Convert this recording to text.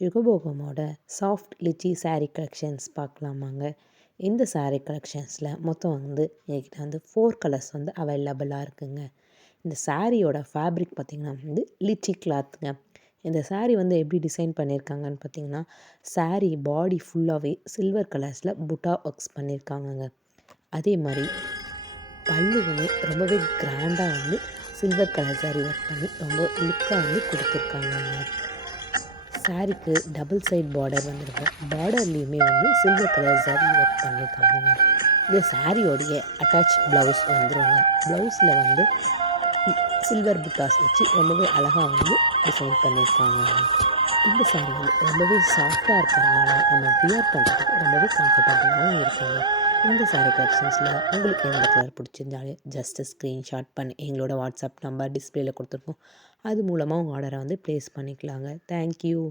யுகபோகமோட soft lychee saree collections பார்க்கலாமாங்க. இந்த saree கலெக்ஷன்ஸில் மொத்தம் என்கிட்ட 4 கலர்ஸ் அவைலபிளாக இருக்குங்க. இந்த சாரியோட ஃபேப்ரிக் பார்த்திங்கன்னா லிச்சி கிளாத்துங்க. இந்த saree எப்படி டிசைன் பண்ணியிருக்காங்கன்னு பார்த்திங்கன்னா, saree பாடி ஃபுல்லாகவே சில்வர் கலர்ஸில் புட்டா ஒர்க்ஸ் பண்ணியிருக்காங்கங்க. அதே மாதிரி பல்லுவுமே ரொம்பவே கிராண்டாக சில்வர் கலர் saree ஒர்க் பண்ணி ரொம்ப லுக்காக கொடுத்துருக்காங்கங்க. சாரீக்கு டபுள் சைட் பார்டர் வந்துருக்கும். பார்டர்லேயுமே சில்வர் கலர் saree ஒர்க் பண்ணியிருக்காங்க. இந்த சாரியோடைய அட்டாச் ப்ளவுஸ் வந்துருங்க. ப்ளவுஸில் சில்வர் புட்டாஸ் வச்சு ரொம்பவே அழகாக டிசைன் பண்ணியிருக்காங்க. இந்த saree ரொம்பவே சாஃப்டாக இருக்கிறதுனால நம்ம வியர் பண்ணுறதுக்கு ரொம்பவே கம்ஃபர்டபுளாகவும் இருக்குங்க. இந்த saree கலெக்ஷன்ஸில் உங்களுக்கு எந்த கலர் பிடிச்சிருந்தாலும் ஜஸ்ட் ஸ்க்ரீன்ஷாட் பண்ணி எங்களோட வாட்ஸ்அப் நம்பர் டிஸ்பிளேல கொடுத்துருக்கோம். அது மூலமாக உங்கள் ஆர்டரை ப்ளேஸ் பண்ணிக்கலாங்க. தேங்க்யூ.